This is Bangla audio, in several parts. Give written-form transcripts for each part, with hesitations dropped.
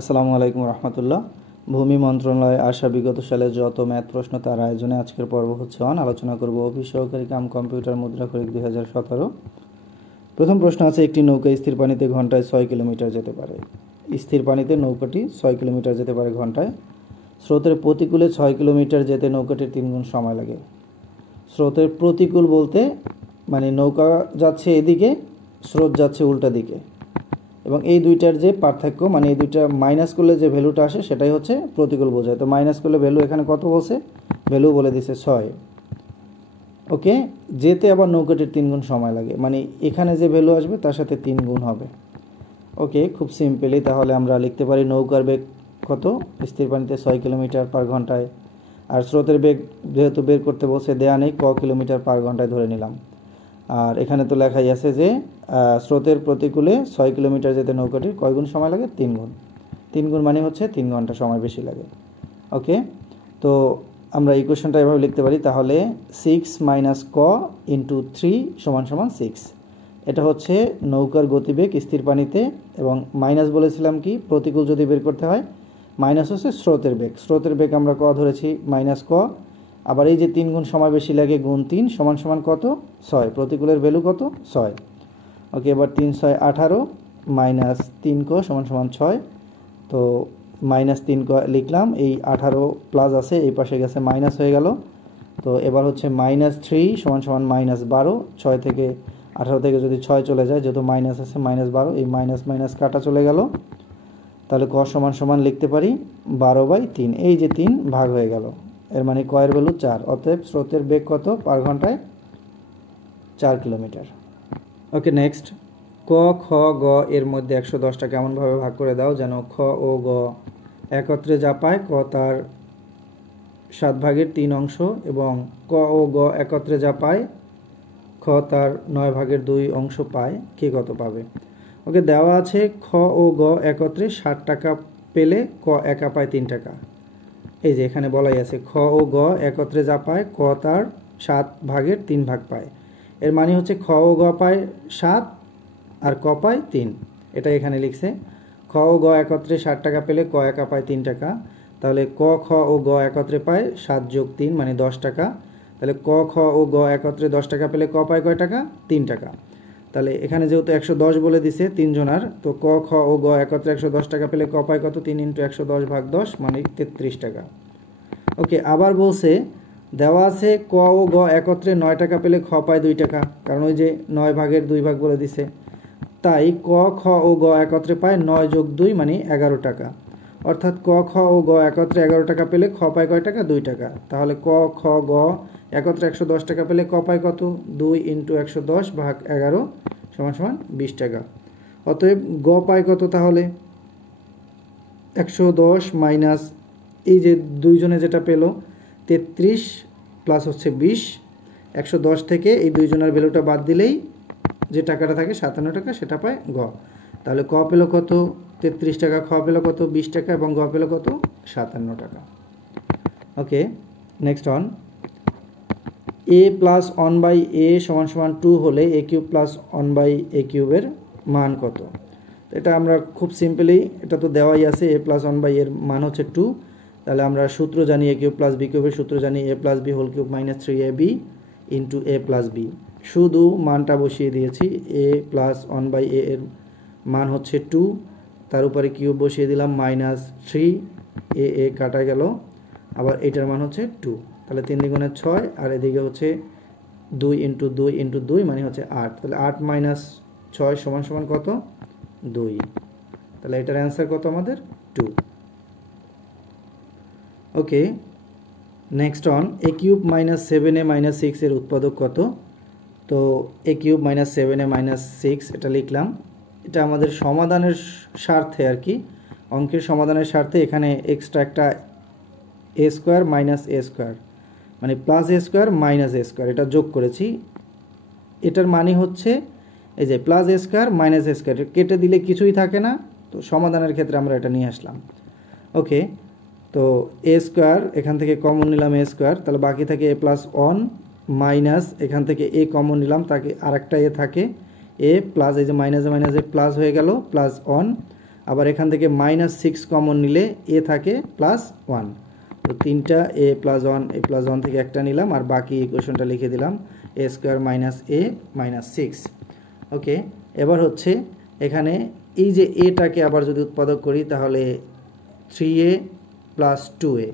আসসালামু আলাইকুম রহমতুল্লাহ। ভূমি মন্ত্রণালয় আশা বিগত সালে যত ম্যাথ প্রশ্ন তার আয়োজনে আজকের পর্ব হচ্ছে আলোচনা করব অফিস সহকারী কাম কম্পিউটার মুদ্রাক্ষরিক 2017। প্রথম প্রশ্ন আছে, একটি নৌকা স্থির পানিতে ঘন্টায় 6 কিলোমিটার যেতে পারে। স্থির পানিতে নৌকাটি 6 কিলোমিটার যেতে পারে ঘন্টায়। স্রোতের প্রতিকূলে 6 কিলোমিটার যেতে নৌকাটির 3 গুণ সময় লাগে। স্রোতের প্রতিকূল বলতে মানে নৌকা যাচ্ছে এদিকে, স্রোত যাচ্ছে উল্টা দিকে, এবং এই দুইটার যে পার্থক্য মানে এই দুইটা মাইনাস করলে যে ভ্যালুটা আসে সেটাই হচ্ছে প্রতিকূল বোঝায়। তো মাইনাস করলে ভ্যালু এখানে কত বলছে, ভ্যালু বলে দিছে 6। ওকে, যেতে আবার নৌকাটির 3 গুণ সময় লাগে, মানে এখানে যে ভ্যালু আসবে তার সাথে 3 গুণ হবে। ওকে, খুব সিম্পলি তাহলে আমরা লিখতে পারি নৌকার বেগ কত, স্থির পানিতে 6 কিলোমিটার পার ঘন্টায়, আর স্রোতের বেগ যেহেতু বের করতে বলছে দেয়া নেই, ক কিলোমিটার পার ঘন্টায় ধরে নিলাম। আর এখানে তো লেখাই আছে যে স্রোতের প্রতিকূলে 6 কিলোমিটার যেতে নৌকাটির কয় গুণ সময় লাগে, 3 গুণ। 3 গুণ মানে হচ্ছে 3 ঘন্টা সময় বেশি লাগে। ওকে, তো আমরা এই কোশ্চেনটা এভাবে লিখতে পারি, তাহলে 6 মাইনাস ক ইন্টু 3 সমান সমান 6। এটা হচ্ছে নৌকার গতিবেগ স্থির পানিতে, এবং মাইনাস বলেছিলাম কি প্রতিকূল যদি বের করতে হয়, মাইনাস হচ্ছে স্রোতের বেগ। স্রোতের বেগ আমরা ক ধরেছি মাইনাস ক, আবার এই যে 3 গুণ সময় বেশি লাগে গুণ 3 সমান সমান কত, 6। প্রতিকূলের ভ্যালু কত, 6। ওকে, এবার 3 6 18 মাইনাস 3 ক সমান সমান 6। তো মাইনাস 3 ক লিখলাম, এই 18 প্লাস আছে এই পাশে গেছে মাইনাস হয়ে গেল। তো এবার হচ্ছে মাইনাস 3 সমান সমান মাইনাস 12। 6 থেকে 18 থেকে যদি 6 চলে যায়, যেহেতু মাইনাস আছে মাইনাস 12, এই মাইনাস মাইনাস কাটা চলে গেল। তাহলে ক সমান সমান লিখতে পারি 12/3। এই যে 3 ভাগ হয়ে গেল, এর মানে ক এর ভ্যালু 4। অতএব স্রোতের বেগ কত পার ঘন্টায়, 4 কিলোমিটার। ওকে, নেক্সট, ক খ গ এর মধ্যে 110টা কেমনভাবে ভাগ করে দাও যেন খ ও গ একত্রে যা পায় ক তার 7 ভাগের 3 অংশ, এবং ক ও গ একত্রে যা পায় খ তার 9 ভাগের 2 অংশ পায়, কে কত পাবে। ওকে, দেওয়া আছে খ ও গ একত্রে 60 টাকা পেলে ক একা পায় 3 টাকা। এই যে এখানে বলাই আছে খ ও গ একত্রে যা পায় ক তার 7 ভাগের 3 ভাগ পায়। এর মানে হচ্ছে খ ও গ পায় 7 আর ক পায় 3। এটা এখানে লিখছে খ ও গ একত্রে 60 টাকা পেলে ক একা পায় 3 টাকা। তাহলে ক খ ও গ একত্রে পায় 7 যোগ 3 মানে 10 টাকা। তাহলে ক খ ও গ একত্রে 10 টাকা পেলে ক পায় কয় টাকা, 3 টাকা। তাহলে এখানে যেহেতু 110 বলে দিছে 3 জনার, তো ক খ ও গ একত্রে 110 টাকা পেলে ক পায় কত, 3 × 110 ভাগ 10 মানে 33 টাকা। ওকে, আবার বলছে দেওয়া আছে ক ও গ একত্রে 9 টাকা পেলে খ পায় 2 টাকা, কারণ ওই যে 9 ভাগের 2 ভাগ বলে দিছে। তাই ক খ ও গ একত্রে পায় 9 যোগ 2 মানে 11 টাকা। অর্থাৎ ক খ ও গ একত্রে 11 টাকা পেলে খ পায় কয় টাকা, 2 টাকা। তাহলে ক খ গ একত্রে 110 টাকা পেলে ক পায় কত, 2 × 110 ভাগ 11 সমান সমান 20 টাকা। অতএব গ পায় কত, তাহলে 110 মাইনাস এই যে দুইজনে যেটা পেল 33 প্লাস হচ্ছে 20, 110 থেকে এই দুইজনের ভ্যালুটা বাদ দিলেই যে টাকাটা থাকে 57 টাকা, সেটা পায় গ। তাহলে ক পেল কত, 33 টাকা, খ পেল কত, 20 টাকা, এবং গ পেল কত, 57 টাকা। Okay, next on, a plus 1/a সমান সমান 2 হলে a কিউব প্লাস 1/a কিউবের মান কত। এটা আমরা খুব সিম্পলি, এটা তো দেওয়াই আছে a প্লাস 1/a এর মান হচ্ছে 2। তাহলে আমরা সূত্র জানি a কিউব প্লাস b কিউবের সূত্র জানি a plus b whole cube minus 3ab into a plus b। শুধু মানটা বসিয়ে দিয়েছি, a প্লাস 1/a এর মান হচ্ছে 2, তার উপরে কিউব বসিয়ে দিলাম মাইনাস 3, a কাটা গেল, আবার এটার মান হচ্ছে 2। তাহলে 3 × 6, আর এদিকে হচ্ছে 2 × 2 × 2 মানে হচ্ছে 8। তাহলে 8 মাইনাস 6 সমান সমান কত, 2। তাহলে এটার অ্যান্সার কত আমাদের, 2। Okay, next on, a cube minus 7a minus 6 এর উৎপাদক কত। তো a cube minus 7a minus 6 এটা লিখলাম, এটা আমাদের সমাধানের স্বার্থে আর কি, অঙ্কের সমাধানের স্বার্থে এখানে এক্সট্রা একটা a square minus a square মানে plus a square minus a square এটা যোগ করেছি। এটার মানে হচ্ছে এই যে plus a square minus a square কেটে দিলে কিছুই থাকে না, তো সমাধানের ক্ষেত্রে আমরা এটা নিয়ে আসলাম। ওকে, তো a স্কোয়ার এখান থেকে কমন নিলাম a স্কোয়ার, তাহলে বাকি থাকে a প্লাস 1 মাইনাস এখান থেকে a কমন নিলাম, তাকে আরেকটা a থাকে a প্লাস এই যে মাইনাসে মাইনাসে প্লাস হয়ে গেল প্লাস 1, আবার এখান থেকে -6 কমন নিলে a থাকে +1, তো 3টা a +1 a +1 থেকে একটা নিলাম আর বাকি ইকুয়েশনটা লিখে দিলাম a² - a - 6। ওকে, এবার হচ্ছে এখানে এই যে এটাকে আবার যদি উৎপাদক করি তাহলে 3a + 2a,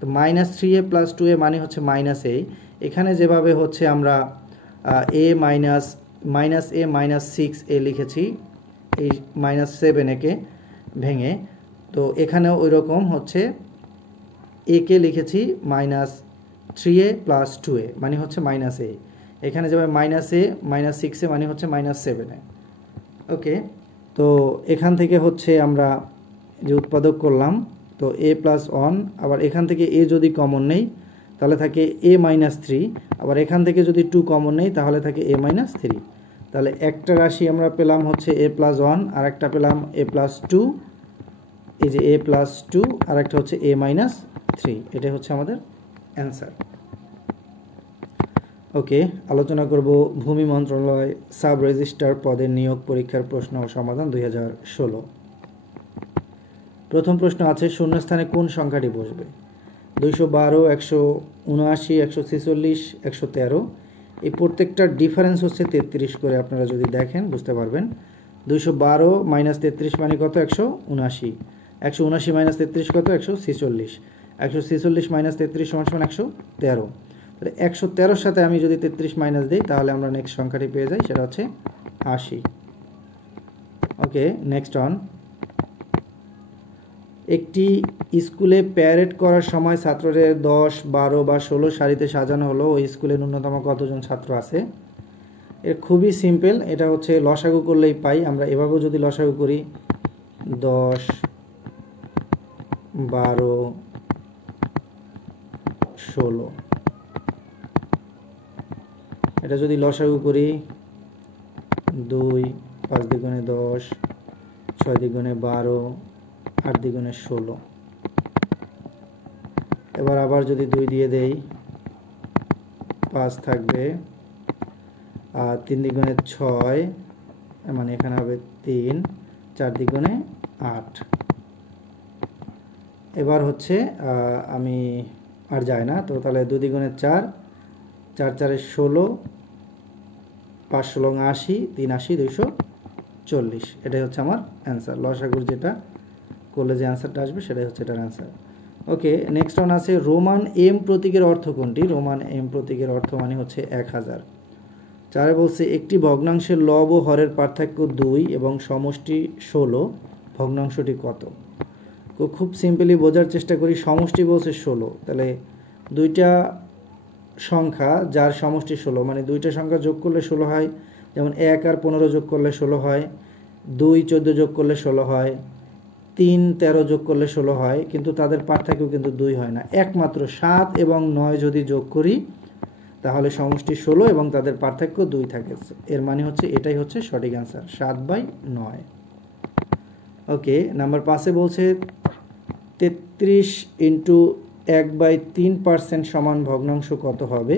তো -3a + 2a মানে হচ্ছে -a। এখানে যেভাবে হচ্ছে আমরা a - 6a লিখেছি এই -7a কে ভেঙে, তো এখানেও ওই রকম হচ্ছে a কে লিখেছি -3a + 2a মানে হচ্ছে -a। এখানে যেভাবে -a - 6a মানে হচ্ছে -7a। ওকে, তো এখান থেকে হচ্ছে আমরা যে উৎপাদক করলাম, তো a + 1, আবার এখান থেকে a যদি কমন নেই তাহলে থাকে a - 3, আবার এখান থেকে যদি 2 কমন নেই তাহলে থাকে a - 3। তাহলে একটা রাশি আমরা পেলাম হচ্ছে a + 1, আর একটা পেলাম a + 2, এই যে a + 2, আর একটা হচ্ছে a - 3। এটা হচ্ছে আমাদের অ্যান্সার। ওকে, আলোচনা করব ভূমি মন্ত্রণালয় সাব রেজিস্ট্রার পদের নিয়োগ পরীক্ষার প্রশ্ন ও সমাধান 2016। প্রথম প্রশ্ন আছে, শূন্যস্থানে কোন সংখ্যাটি বসবে? 212, 179, 146, 113। এই প্রত্যেকটার ডিফারেন্স হচ্ছে 33 করে। আপনারা যদি দেখেন বুঝতে পারবেন। 212 - 33 মানে কত? 179। 179 - 33 কত? 146। 146 - 33 = 113। তাহলে 113-র সাথে আমি যদি 33 মাইনাস দিই তাহলে আমরা নেক্সট সংখ্যাটি পেয়ে যাই, সেটা হচ্ছে 80। ওকে, নেক্সট অন। একটি স্কুলে প্যারেড করার সময় ছাত্রদের 10, 12 বা 16 সারিতে সাজানো হলো। ওই স্কুলে ন্যূনতম কতজন ছাত্র আছে? এর খুবই সিম্পল, এটা হচ্ছে লসাগু করলেই পাই। আমরা এভাবেও যদি লসাগু করি 10, 12, 16, এটা যদি লসাগু করি 2, 5 দ্বিগুণে 10, 6 দ্বিগুণে 12, 8 দ্বিগুণে 16। এবার আবার যদি 2 দিয়ে দেই 5 থাকবে, আর 3 দ্বিগুণে 6 মানে এখানে হবে 3, 4 দ্বিগুণে 8। এবার হচ্ছে আমি আর যাই না, তো তাহলে 2 দ্বিগুণে 4, 4 4 16, 5 16 80, 3 80, 240। এটাই হচ্ছে আমার অ্যান্সার। লসাগুর যেটা করলে যে অ্যান্সারটা আসবে সেটাই হচ্ছে এটার অ্যান্সার। ওকে, নেক্সট ওয়ান আছে, রোমান এম প্রতীকের অর্থ কোনটি? রোমান এম প্রতীকের অর্থ মানে হচ্ছে 1000। 4 বলছে, একটি ভগ্নাংশের লব ও হরের পার্থক্য 2 এবং সমষ্টি 16, ভগ্নাংশটি কত? খুব সিম্পলি বোঝার চেষ্টা করি। সমষ্টি বলছে 16, তাহলে দুইটা সংখ্যা যার সমষ্টি 16, মানে দুইটা সংখ্যা যোগ করলে 16 হয়। যেমন 1 আর 15 যোগ করলে 16 হয়, 2 14 যোগ করলে 16 হয়, 3 13 যোগ করলে 16 হয়, কিন্তু তাদের পার্থক্য কিন্তু 2 হয় না। একমাত্র 7 এবং 9 যদি যোগ করি তাহলে সমষ্টি 16 এবং তাদের পার্থক্য 2 থাকে। এর মানে হচ্ছে এটাই হচ্ছে সঠিক অ্যান্সার, 7/9। ওকে, নাম্বার 5-এ বলছে 33 × 1/3% সমান ভগ্নাংশ কত হবে?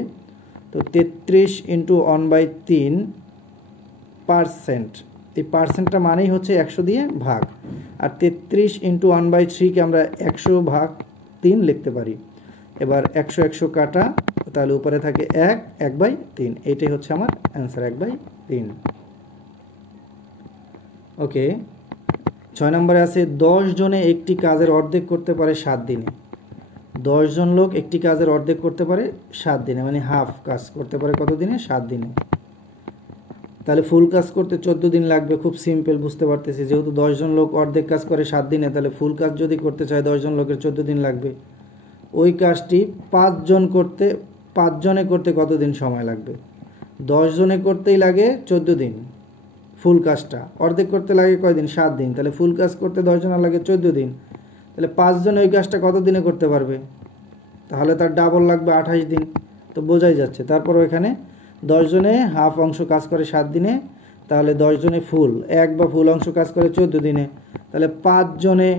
তো 33 × 1/3%, এই পার্সেন্টটা মানেই হচ্ছে 100 দিয়ে ভাগ, আর 33 × 1/3-কে আমরা 100/3 লিখতে পারি। এবার 100 100 কাটা, তাহলে উপরে থাকে 1, 1/3। এটাই হচ্ছে আমার অ্যান্সার, 1/3। ওকে, 6 নম্বরে আছে, 10 জনে একটি কাজের অর্ধেক করতে পারে 7 দিনে। 10 জন লোক একটি কাজের অর্ধেক করতে পারে 7 দিনে, মানে হাফ কাজ করতে পারে কত দিনে? 7 দিনে। তাহলে ফুল কাজ করতে 14 দিন লাগবে। খুব সিম্পল, বুঝতে পারতেছি। যেহেতু 10 জন লোক অর্ধেক কাজ করে 7 দিনে, তাহলে ফুল কাজ যদি করতে চায় 10 জন লোকের 14 দিন লাগবে। ওই কাজটি 5 জনে করতে কত দিন সময় লাগবে? 10 জনে করতেই লাগে 14 দিন ফুল কাজটা, অর্ধেক করতে লাগে কয়দিন? 7 দিন। তাহলে ফুল কাজ করতে 10 জনের লাগে 14 দিন। তাহলে 5 জনে ওই কাজটা কত দিনে করতে পারবে? তাহলে তার ডাবল লাগবে 28 দিন। তো বোঝাই যাচ্ছে। তারপর এখানে 10 জনে হাফ অংশ কাজ করে 7 দিনে, তাহলে 10 জনে ফুল বা ফুল অংশ কাজ করে 14 দিনে। তাহলে 5 জনে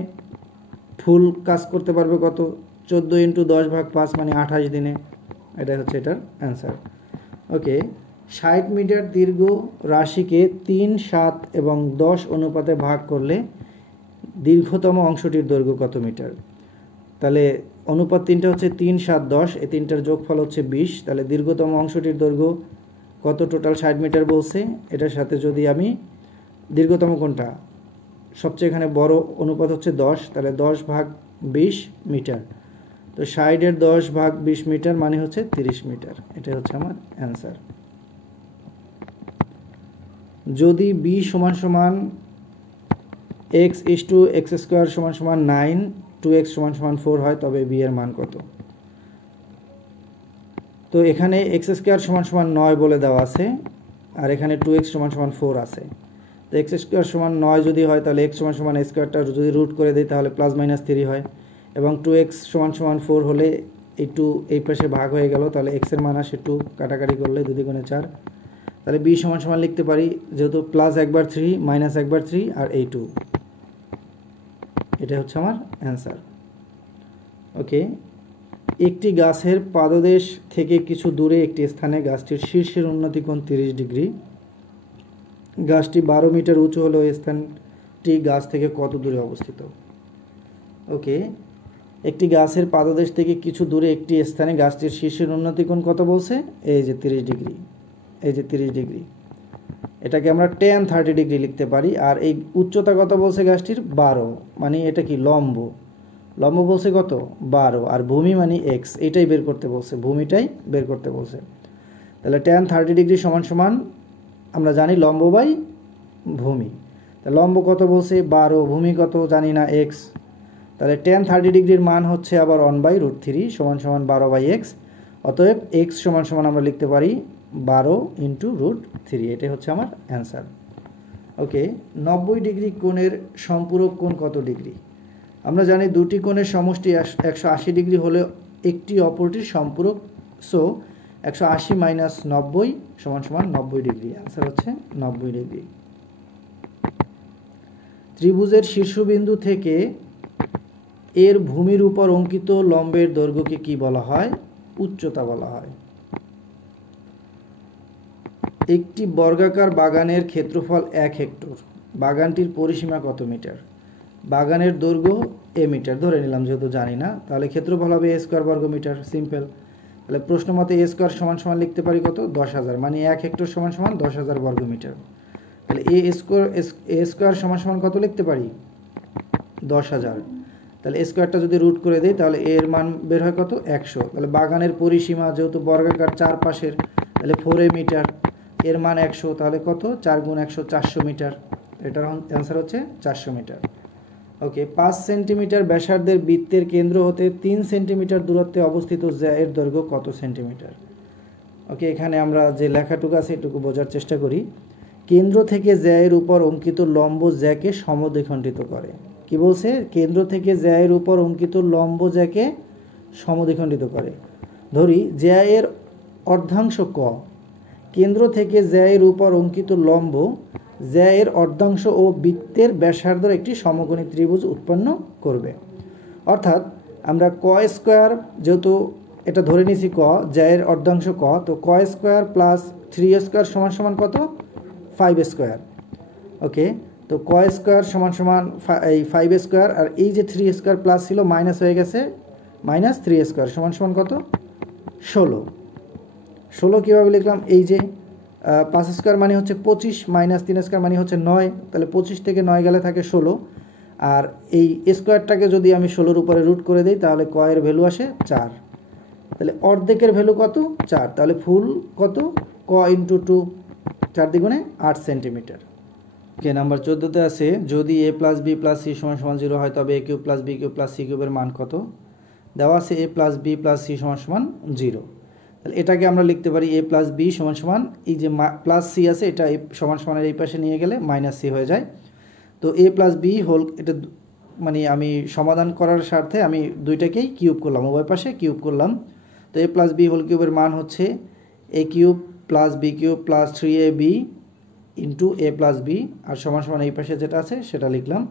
ফুল কাজ করতে পারবে কত? 14 × 10/5 মানে 28 দিনে। এটাই হচ্ছে এটার অ্যান্সার। ওকে, 60 মিটার দীর্ঘ রাশিকে 3, 7 এবং 10 অনুপাতে ভাগ করলে দীর্ঘতম অংশটির দৈর্ঘ্য কত মিটার? তাহলে অনুপাত তিনটা হচ্ছে 3, 7, 10, এই তিনটার যোগফল হচ্ছে 20। তাহলে দীর্ঘতম অংশটির দৈর্ঘ্য কত? টোটাল 60 মিটার বলছে। এটার সাথে যদি আমি দীর্ঘতম কোনটা সবচেয়ে এখানে বড় অনুপাত হচ্ছে 10, তাহলে 10/20 মিটার। তো 60-এর 10/20 মিটার মানে হচ্ছে 30 মিটার। এটা হচ্ছে আমার অ্যান্সার। যদি b = x = x² = 9, 2x = 4 হয় তবে b এর মান কত? তো এখানে x² = 9 বলে দেওয়া আছে, আর এখানে 2x = 4 আছে। তো x² = 9 যদি হয় তাহলে x = স্কোয়ারটা যদি রুট করে দেই তাহলে +-3 হয়, এবং 2x = 4 হলে এই 2 এই পাশে ভাগ হয়ে গেল, তাহলে x এর মান আসে 2, কাটাকাটি করলে 2 × 4। তাহলে b = লিখতে পারি যেহেতু +1/3 -1/3 আর এই 2। এটা হচ্ছে আমার অ্যান্সার। ওকে, একটি গাছের পাদদেশ থেকে কিছু দূরে একটি স্থানে গাছটির শীর্ষের উন্নতি কোণ 30 ডিগ্রি। গাছটি 12 মিটার উঁচু হলেও এই স্থানটি গাছ থেকে কত দূরে অবস্থিত? ওকে, একটি গাছের পাদদেশ থেকে কিছু দূরে একটি স্থানে গাছটির শীর্ষের উন্নতি কোণ কত বলছে? এই যে 30 ডিগ্রি, এই যে 30 ডিগ্রি। এটাকে আমরা tan 30 ডিগ্রি লিখতে পারি। আর এই উচ্চতা কত বলছে গাছটির? 12, মানে এটা কি লম্ব? লম্ব বলছে কত? 12, আর ভূমি মানে x, এটাই বের করতে বলছে, ভূমিটাই বের করতে বলছে। তাহলে tan 30 ডিগ্রি সমান আমরা জানি লম্ব বাই ভূমি। তা লম্ব কত বলছে? 12, ভূমি কত জানি না, x। তাহলে tan 30 ডিগ্রির মান হচ্ছে আবার 1/√3 = 12/x। অতএব x = আমরা লিখতে পারি 12 × √3। এটাই হচ্ছে আমার অ্যান্সার। ওকে, 90 ডিগ্রি কোণের সম্পূরক কোণ কত ডিগ্রি? আমরা জানি দুটি কোণের সমষ্টি 180 ডিগ্রি হলে একটি অপরটির সম্পূরক। So 180 - 90 = 90 degree. অ্যান্সার হচ্ছে 90 ডিগ্রি। ত্রিভুজের শীর্ষবিন্দু থেকে এর ভূমির উপর অঙ্কিত লম্বের দৈর্ঘ্যকে কি বলা হয়? উচ্চতা বলা হয়। একটি বর্গাকার বাগানের ক্ষেত্রফল 1 হেক্টর। বাগানটির পরিসীমা কত মিটার? বাগানের দৈর্ঘ্য a মিটার ধরে নিলাম, যেহেতু জানি না, তাহলে ক্ষেত্রফল হবে a² বর্গ মিটার। সিম্পল। তাহলে প্রশ্ন মতে a² লিখতে পারি কত? 10,000, মানে 1 হেক্টর = 10,000 বর্গ মিটার। তাহলে a² কত লিখতে পারি? 10,000। তাহলে স্কোয়ারটা যদি রুট করে দেই তাহলে এর মান বের হয় কত? 100। তাহলে বাগানের পরিসীমা যেহেতু বর্গাকার চারপাশের, তাহলে 4a মিটার, এর মান 100, তাহলে কত? 4 × 100 400 মিটার। এটার অ্যান্সার হচ্ছে 400 মিটার। ওকে, 5 সেন্টিমিটার ব্যাসার্ধের বৃত্তের কেন্দ্র হতে 3 সেন্টিমিটার দূরত্বে অবস্থিত জ্যা-এর দৈর্ঘ্য কত সেন্টিমিটার? ওকে, এখানে আমরা যে লেখাটুকু আছে এটুকু বোঝার চেষ্টা করি। কেন্দ্র থেকে জ্যা-এর উপর অঙ্কিত লম্ব জ্যাকে সমদ্বিখণ্ডিত করে। কি বলছে? কেন্দ্র থেকে জ্যা-এর উপর অঙ্কিত লম্ব জ্যাকে সমদ্বিখণ্ডিত করে। ধরি জ্যা-এর অর্ধাংশ ক, কেন্দ্র থেকে জ্যা-এর উপর অঙ্কিত লম্ব জ্যা-এর অর্ধাংশ ও বৃত্তের ব্যাসার্ধের একটি সমকোণী ত্রিভুজ উৎপন্ন করবে। অর্থাৎ আমরা ক², যেহেতু এটা ধরে নিছি ক, জ্যা-এর অর্ধাংশ ক, তো ক² + 3² = কত? 5²। ওকে, তো ক² এই 5² আর এই যে 3² প্লাস ছিল মাইনাস হয়ে গেছে, -3² কত? 16। 16 কীভাবে লিখলাম? এই যে 5² মানে হচ্ছে 25, -3² মানে হচ্ছে 9, তাহলে 25 থেকে 9 গেলে থাকে 16। আর এই স্কোয়ারটাকে যদি আমি 16-র উপরে রুট করে দিই তাহলে ক এর ভ্যালু আসে 4। তাহলে অর্ধেকের ভ্যালু কত? 4। তাহলে ফুল কত? ক × 2, 4 × 8 সেন্টিমিটার। ওকে, নাম্বার 14তে আছে যদি a + b + c = 0 হয় তবে a³ + b³ + c³ এর মান কত? দেওয়া আছে a + b + c = 0। তাহলে এটাকে আমরা লিখতে পারি a + b = এই যে প্লাস c আছে এটা সমানের এই পাশে নিয়ে গেলে -c হয়ে যায়। তো a + b হোল, এটা মানে আমি সমাধান করার স্বার্থে আমি দুইটাকেই কিউব করলাম, উভয় পাশে কিউব করলাম। তো a + b হোল কিউবের মান হচ্ছে a³ + b³ + 3ab × a + b, আর সমান এই পাশে যেটা আছে সেটা লিখলাম।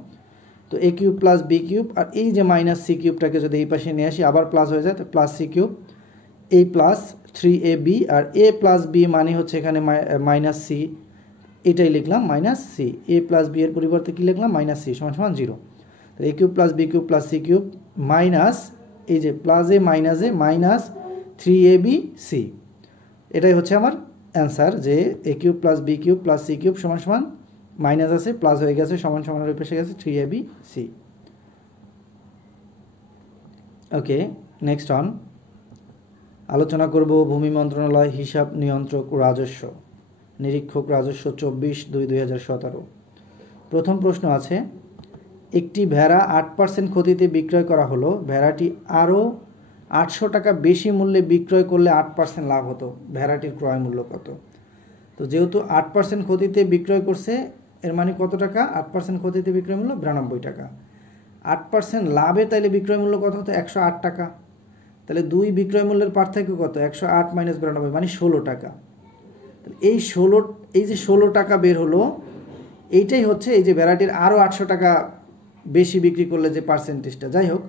তো a³ + b³ আর এই যে -c³ যদি এই পাশে নিয়ে আসি আবার প্লাস হয়ে যায়, তো +c³ a + 3ab, R a + b মানে হচ্ছে এখানে -c, এটাই লিখলাম -c। a + b এর পরিবর্তে কি লিখলাম? -c = 0। তাহলে a cube plus b cube plus c cube minus এই যে প্লাসে মাইনাসে মাইনাস 3ab সি, এটাই হচ্ছে আমার অ্যান্সার, যে a cube plus b cube plus c cube সমান সমান মাইনাস আছে প্লাস হয়ে গেছে সমান সমান ওই পাশে গেছে 3ab C. Okay, next on আলোচনা করব ভূমি মন্ত্রণালয় হিসাব নিয়ন্ত্রক রাজস্ব নিরীক্ষক রাজস্ব 24/2/2017। প্রথম প্রশ্ন আছে, একটি ভেড়া 8% ক্ষতিতে বিক্রয় করা হলো, ভেড়াটি আরও 800 টাকা বেশি মূল্যে বিক্রয় করলে 8% লাভ হতো, ভেড়াটির ক্রয় মূল্য কত? তো যেহেতু 8% ক্ষতিতে বিক্রয় করছে, এর মানে কত টাকা? 8% ক্ষতিতে বিক্রয় মূল্য 92 টাকা। 8% লাভে তাইলে বিক্রয় মূল্য কত হতো? 108 টাকা। তাহলে দুই বিক্রয় মূল্যের পার্থক্য কত? 108 মাইনাস 92 মানে 16 টাকা। এই যে 16 টাকা বের হলো, এইটাই হচ্ছে এই যে ভেড়াটির আরও 800 টাকা বেশি বিক্রি করলে যে পার্সেন্টেজটা। যাই হোক,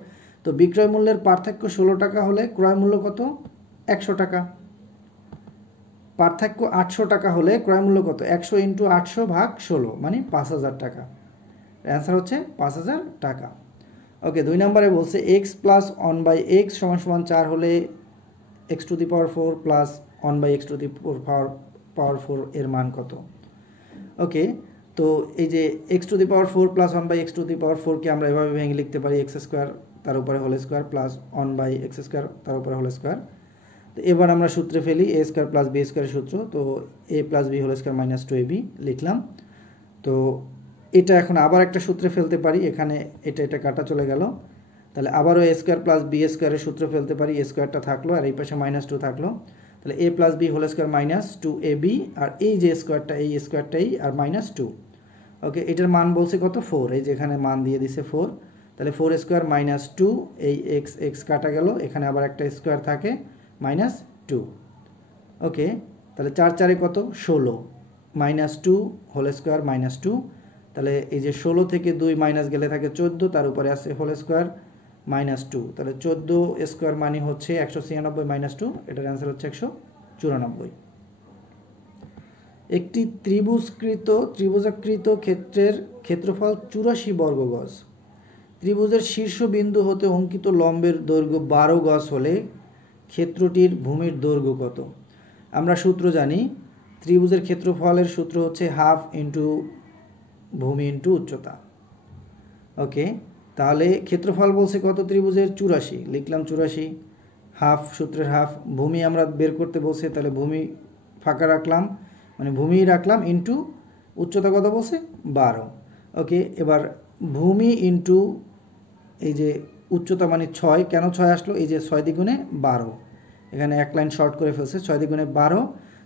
তো বিক্রয় মূল্যের পার্থক্য 16 টাকা হলে ক্রয় মূল্য কত? 100 টাকা। পার্থক্য 800 টাকা হলে ক্রয় মূল্য কত? 100 ইন্টু 800 ভাগ 16 মানে 5000 টাকা। অ্যান্সার হচ্ছে 5000 টাকা। ওকে, 2 নম্বরে বলছে x প্লাস 1/x সমান সমান 4 হলে x to the power 4 plus 1/x to the power 4 এর মান কত? ওকে, তো এই যে x to the power 4 plus 1/x to the power 4 কে আমরা এভাবে ভেঙে লিখতে পারি x স্কোয়ার তার উপরে whole square plus 1/x square তার উপরে হোল স্কোয়ার। তো এবার আমরা সূত্রে ফেলি a স্কোয়ার প্লাস b স্কোয়ারের সূত্র, তো a plus b whole square minus 2ab লিখলাম। তো এটা এখন আবার একটা সূত্রে ফেলতে পারি, এখানে এটা কাটা চলে গেল, তাহলে আবারও a স্কোয়ার প্লাস b স্কোয়ারের সূত্র ফেলতে পারি, a স্কোয়ারটা থাকলো আর এই পাশে মাইনাস 2 থাকলো, তাহলে a plus b whole square minus 2ab আর এই যে স্কোয়ারটা এই স্কোয়ারটাই আর মাইনাস 2। ওকে, এটার মান বলছে কত? 4, এই যে এখানে মান দিয়ে দিছে 4, তাহলে 4 স্কোয়ার মাইনাস 2, এই x কাটা গেল, এখানে আবার একটা স্কোয়ার থাকে মাইনাস 2। ওকে, তাহলে 4 4 কত? 16 মাইনাস 2 হোল স্কোয়ার মাইনাস 2, তাহলে এই যে 16 থেকে 2 মাইনাস গেলে থাকে 14, তার উপরে আছে হোল স্কোয়ার মাইনাস 2, তাহলে 14 স্কোয়ার মানে হচ্ছে 196 মাইনাস 2, এটার অ্যান্সার হচ্ছে 194। একটি ত্রিভুজাকৃত ক্ষেত্রের ক্ষেত্রফল 84 বর্গ গজ। ত্রিভুজের শীর্ষবিন্দু হতে অঙ্কিত লম্বের দৈর্ঘ্য 12 গজ হলে ক্ষেত্রটির ভূমির দৈর্ঘ্য কত? আমরা সূত্র জানি, ত্রিভুজের ক্ষেত্রফলের সূত্র হচ্ছে হাফ ইন্টু ভূমি ইন্টু উচ্চতা। ওকে, তাহলে ক্ষেত্রফল বলছে কত ত্রিভুজের? 84, লিখলাম 84, হাফ সূত্রের হাফ, ভূমি আমরা বের করতে বলছে, তাহলে ভূমি ফাঁকা রাখলাম মানে ভূমি রাখলাম ইন্টু উচ্চতা কত বলছে? 12। ওকে, এবার ভূমি ইন্টু এই যে উচ্চতা মানে 6, কেন 6 আসলো? এই যে 6 দ্বিগুণে 12, এখানে এক লাইন শর্ট করে ফেলছে, 6 দ্বিগুণে 12,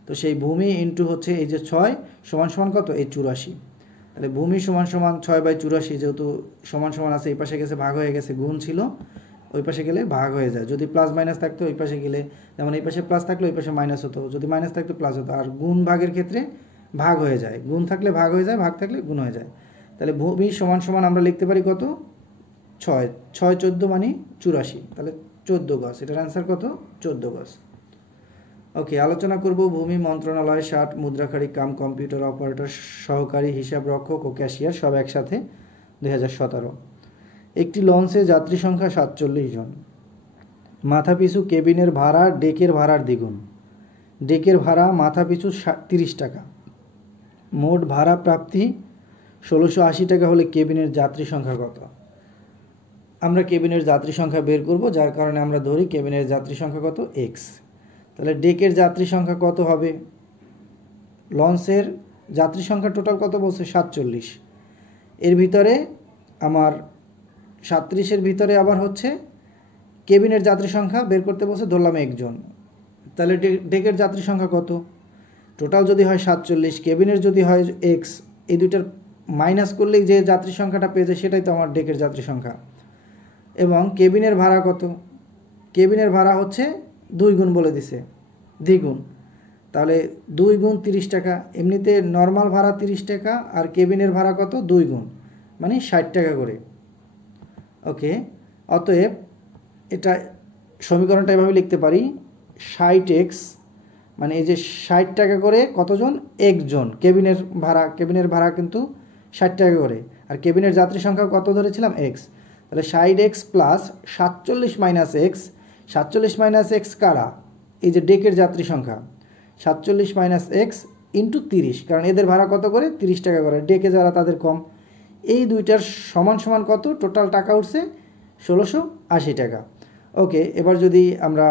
তো সেই ভূমি ইন্টু হচ্ছে এই যে 6 সমান সমান কত? এই 84। তাহলে ভূমি সমান সমান 6/84, যেহেতু সমান সমান আছে, এই পাশে গেছে ভাগ হয়ে গেছে, গুণ ছিল ওই পাশে গেলে ভাগ হয়ে যায়, যদি প্লাস মাইনাস থাকতো ওই পাশে গেলে, যেমন এই পাশে প্লাস থাকলে ওই পাশে মাইনাস হতো, যদি মাইনাস থাকতো প্লাস হতো, আর গুণ ভাগের ক্ষেত্রে ভাগ হয়ে যায়, গুণ থাকলে ভাগ হয়ে যায়, ভাগ থাকলে গুণ হয়ে যায়। তাহলে ভূমি সমান সমান আমরা লিখতে পারি কত? 6 6 14 মানে 84, তাহলে 14 গজ, এটার অ্যান্সার কত? 14 গজ। ওকে, আলোচনা করব ভূমি মন্ত্রণালয় 60 মুদ্রাকারী কাম কম্পিউটার অপারেটর সহকারী হিসাব রক্ষক ও ক্যাশিয়ার সব একসাথে 2017। একটি লঞ্চে যাত্রী সংখ্যা 47 জন, মাথাপিছু কেবিনের ভাড়া ডেকের ভাড়ার দ্বিগুণ, ডেকের ভাড়া মাথাপিছু 30 টাকা, মোট ভাড়া প্রাপ্তি 1680 টাকা হলে কেবিনের যাত্রী সংখ্যা কত? আমরা কেবিনের যাত্রী সংখ্যা বের করব, যার কারণে আমরা ধরি কেবিনের যাত্রী সংখ্যা কত? x। তাহলে ডেকের যাত্রী সংখ্যা কত হবে? লঞ্চের যাত্রী সংখ্যা টোটাল কত বলছে? 47, এর ভিতরে আমার 37-এর ভিতরে আবার হচ্ছে কেবিনের যাত্রী সংখ্যা বের করতে বলছে, ধরলাম 1 জন, তাহলে ডেকের যাত্রী সংখ্যা কত? টোটাল যদি হয় 47, কেবিনের যদি হয় x, এই দুইটার মাইনাস করলেই যে যাত্রী সংখ্যাটা পেয়ে যায় সেটাই তো আমার ডেকের যাত্রী সংখ্যা। এবং কেবিনের ভাড়া কত? কেবিনের ভাড়া হচ্ছে 2 গুণ বলে দিছে, দ্বিগুণ, তাহলে 2 গুণ 30 টাকা, এমনিতে নর্মাল ভাড়া 30 টাকা আর কেবিনের ভাড়া কত? 2 গুণ মানে 60 টাকা করে। ওকে, অতএব এটা সমীকরণটা এভাবে লিখতে পারি, 60x মানে এই যে 60 টাকা করে কতজন? 1 জন। কেবিনের ভাড়া কিন্তু 60 টাকা করে, আর কেবিনের যাত্রী সংখ্যা কত ধরেছিলাম এক্স, তাহলে 60x plus 47 minus x, 47 minus x কারা, এই যে ডেকের যাত্রী সংখ্যা, 47 মাইনাস এক্স ইন্টু 30, কারণ এদের ভাড়া কত করে 30 টাকা করে, ডেকে যারা তাদের কম, এই দুইটার সমান সমান কত টোটাল টাকা উঠছে 1680 টাকা। ওকে, এবার যদি আমরা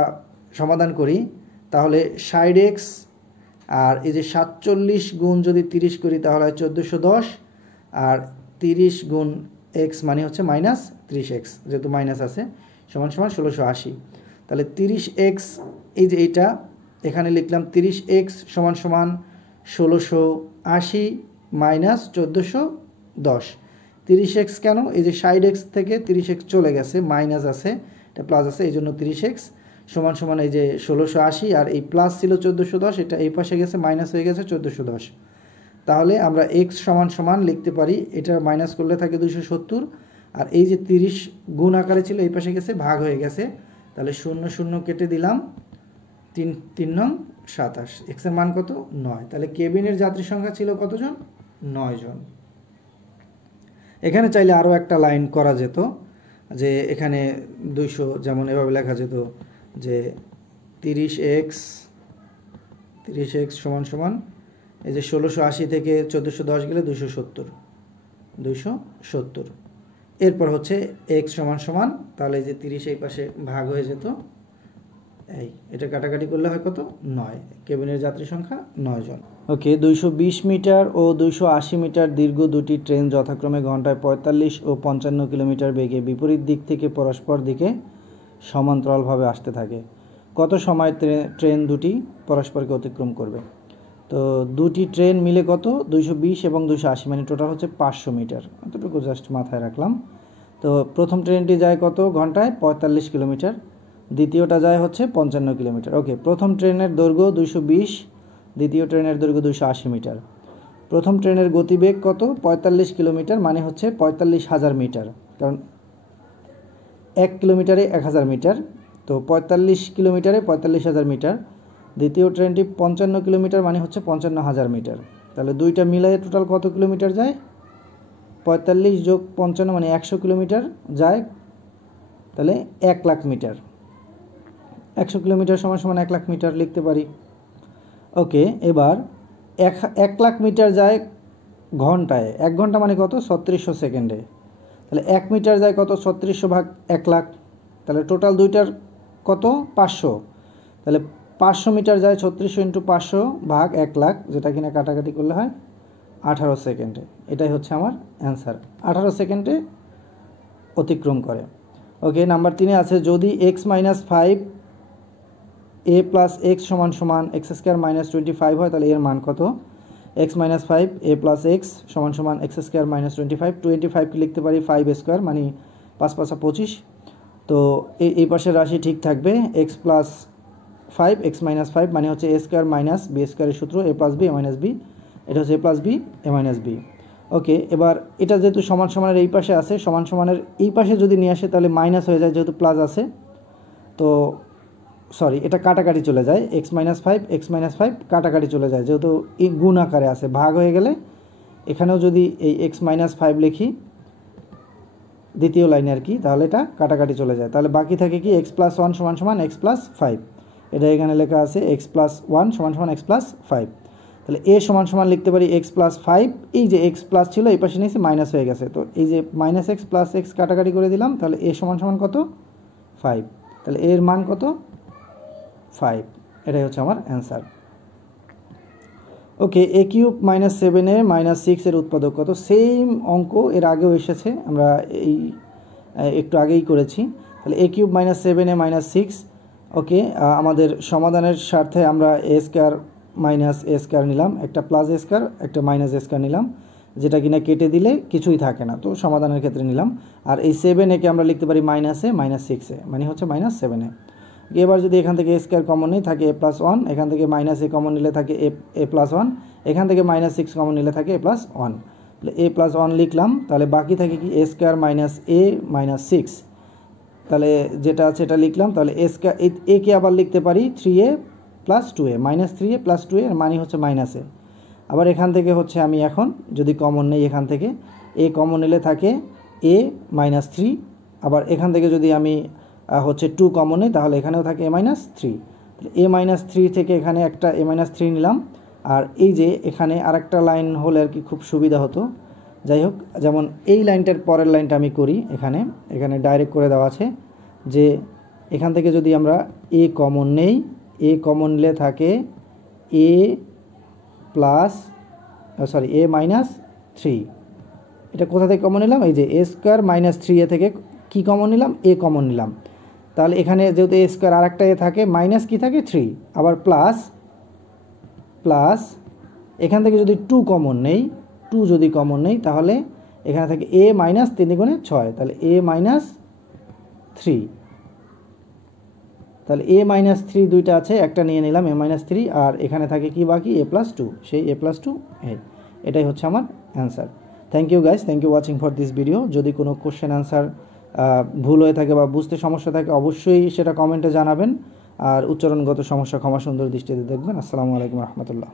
সমাধান করি তাহলে 60x আর এই যে 47 গুণ যদি 30 করি তাহলে হয় 1410, আর 30 গুণ এক্স মানে হচ্ছে মাইনাস 30x, যেহেতু মাইনাস আছে, সমান সমান 1680। তাহলে 30x, এই যে এইটা এখানে লিখলাম 30x সমান সমান 1680 মাইনাস 1410। 30x কেন, এই যে 60x থেকে 30x চলে গেছে, মাইনাস আছে, এটা প্লাস আছে, এই জন্য 30x সমান সমান এই যে 1680, আর এই প্লাস ছিল 1410, এটা এই পাশে গেছে মাইনাস হয়ে গেছে 1410। তাহলে আমরা x সমান সমান লিখতে পারি, এটা মাইনাস করলে থাকে 270, আর এই যে 30 গুণ আকারে ছিল এই পাশে গেছে ভাগ হয়ে গেছে, তাহলে 0 0 কেটে দিলাম, 3 নং 27, x এর মান কত 9। তাহলে কেবিনের যাত্রী সংখ্যা ছিল কতজন, 9 জন। এখানে চাইলে আরও একটা লাইন করা যেত, যে এখানে 200 যেমন এভাবে লেখা যেত যে 30x সমান সমান এই যে 1680 থেকে 1410 গেলে 270, এরপর হচ্ছে x সমান সমান, তাহলে এই যে 30 এই পাশে ভাগ হয়ে যেত, এই এটা কাটাকাটি করলে হয় কত 9, কেবিনের যাত্রী সংখ্যা 9 জন। ওকে, 220 মিটার ও 280 মিটার দীর্ঘ দুটি ট্রেন যথাক্রমে ঘন্টায় 45 ও 55 কিলোমিটার বেগে বিপরীত দিক থেকে পরস্পর দিকে সমান্তরালভাবে আসতে থাকে। কত সময় ট্রেন দুটি পরস্পরকে অতিক্রম করবে? তো দুটি ট্রেন মিলে কত 220 এবং 280, মানে টোটাল হচ্ছে 500 মিটার, এতটুকু জাস্ট মাথায় রাখলাম। তো প্রথম ট্রেনটি যায় কত ঘন্টায় 45 কিলোমিটার, দ্বিতীয়টা যায় হচ্ছে 55 কিলোমিটার। ওকে, প্রথম ট্রেনের দৈর্ঘ্য 220, দ্বিতীয় ট্রেনের দৈর্ঘ্য 280 মিটার। প্রথম ট্রেনের গতিবেগ কত 45 কিলোমিটার, মানে হচ্ছে 45,000 মিটার, কারণ 1 কিলোমিটারে 1000 মিটার, তো 45 কিলোমিটারে 45,000 মিটার। দ্বিতীয় ট্রেনটি 55 কিলোমিটার, মানে হচ্ছে 55,000 মিটার। তাহলে দুইটা মিলিয়ে টোটাল কত কিলোমিটার যায়, 45 যোগ 55 মানে 100 কিলোমিটার যায়, তাহলে 1 লাখ মিটার। 100 কিলোমিটার সমান সমান 1 লাখ মিটার লিখতে পারি। ওকে, এবার 1 লাখ মিটার যায় ঘন্টায়, 1 ঘন্টা মানে কত 3600 সেকেন্ডে, তাহলে 1 মিটার যায় কত 3600 ভাগ 1 লাখ, তাহলে টোটাল দুইটার কত 500, তাহলে 500 মিটার যায় 3600 ইন্টু 500 ভাগ 1 লাখ, যেটা কিনা কাটাকাটি করলে হয় 18 সেকেন্ডে। এটাই হচ্ছে আমার অ্যান্সার, 18 সেকেন্ডে অতিক্রম করে। ওকে, নাম্বার 3 আছে যদি x minus 5 a plus x সমান সমান এক্স স্কোয়ার মাইনাস 25 হয়, তাহলে এর মান কত? x minus 5 a plus x সমান সমান এক্স স্কোয়ার মাইনাস 25কে লিখতে পারি 5 স্কোয়ার, মানে 5 5 25। তো এই পাশের রাশি ঠিক থাকবে, x প্লাস 5 x মাইনাস 5 মানে হচ্ছে a স্কোয়ার মাইনাস b স্কোয়ারের সূত্র a plus b a minus b, এটা হচ্ছে a plus b a minus b। ওকে, এবার এটা যেহেতু সমান সমানের এই পাশে আছে, সমান সমানের এই পাশে যদি নিয়ে আসে তাহলে মাইনাস হয়ে যায়, যেহেতু প্লাস আছে, তো সরি এটা কাটাকাটি চলে যায়, x মাইনাস 5 কাটাকাটি চলে যায়, যেহেতু এই গুণ আকারে আছে, ভাগ হয়ে গেলে এখানেও যদি এই x মাইনাস 5 লিখি দ্বিতীয় লাইনে আর কি, তাহলে এটা কাটাকাটি চলে যায়, তাহলে বাকি থাকে কি x প্লাস 1 সমান সমান x প্লাস 5, এটা এখানে লেখা আছে x প্লাস 1 সমান সমান x প্লাস 5, তাহলে a সমান সমান লিখতে পারি x প্লাস 5, এই যে x প্লাস ছিল এই পাশে নিয়েছি মাইনাস হয়ে গেছে, তো এই যে মাইনাস x প্লাস x কাটাকাটি করে দিলাম, তাহলে a সমান সমান কত 5, তাহলে এর মান কত 5, এটাই হচ্ছে আমার answer. Okay, a cube minus 7a minus 6 এর উৎপাদক কত? সেম অঙ্ক এর আগেও এসেছে, আমরা এই একটু আগেই করেছি। তাহলে a cube minus 7a minus 6। ওকে, আমাদের সমাধানের স্বার্থে আমরা a square minus a square নিলাম, একটা প্লাস a স্কোয়ার একটা মাইনাস a স্কোয়ার নিলাম, যেটা কিনা কেটে দিলে কিছুই থাকে না, তো সমাধানের ক্ষেত্রে নিলাম। আর এই 7a-কে আমরা লিখতে পারি মাইনাস a মাইনাস 6a, মানে হচ্ছে মাইনাস 7a। এবার যদি এখান থেকে a স্কোয়ার কমন নেই থাকে a প্লাস 1, এখান থেকে মাইনাস a কমন নিলে থাকে a প্লাস 1, এখান থেকে মাইনাস 6 কমন নিলে থাকে a প্লাস 1, তাহলে a প্লাস 1 লিখলাম, তাহলে বাকি থাকে কি a square minus a minus 6, তাহলে যেটা আছে এটা লিখলাম। তাহলে a স্কোয়ার a কে আবার লিখতে পারি 3a plus 2a, minus 3a plus 2a এর মানে হচ্ছে মাইনাস a, আবার এখান থেকে হচ্ছে আমি এখন যদি কমন নেই, এখান থেকে এ কমন নিলে থাকে a মাইনাস থ্রি। আবার এখান থেকে যদি আমি হচ্ছে 2 কমন নেই, তাহলে এখানেও থাকে a minus three. a minus three থেকে এখানে একটা a মাইনাস থ্রি নিলাম। আর এই যে এখানে আরেকটা লাইন হলে আর কি খুব সুবিধা হতো। যাই হোক, যেমন এই লাইনটার পরের লাইনটা আমি করি, এখানে ডাইরেক্ট করে দেওয়া আছে যে এখান থেকে যদি আমরা a কমন নেই, a কমন নিলে থাকে a plus a minus three. এটা কোথা থেকে কমন নিলাম? এই যে a স্কোয়ার মাইনাস থ্রি এ থেকে কী কমন নিলাম? a কমন নিলাম। তাহলে এখানে যেহেতু a স্কোয়ার আর একটা এ থাকে, মাইনাস কি থাকে? থ্রি। আবার প্লাস এখান থেকে যদি 2 কমন নেই, 2 যদি কমন নেই, তাহলে এখানে থাকে a মাইনাস 3 গুণে 6, তাহলে a মাইনাস থ্রি। তাহলে a মাইনাস থ্রি দুইটা আছে, একটা নিয়ে নিলাম a মাইনাস থ্রি, আর এখানে থাকে কি বাকি? a plus two. সেই a প্লাস টু এটাই হচ্ছে আমার answer. Thank you guys, thank you watching for this video. যদি কোনো কোশ্চেন অ্যান্সার ভুল হয়ে থাকে বা বুঝতে সমস্যা থাকে, অবশ্যই সেটা কমেন্টে জানাবেন। আর উচ্চারণগত সমস্যা ক্ষমা সুন্দর দৃষ্টিতে দেখবেন। আসসালামু আলাইকুম রহমতুল্লাহ।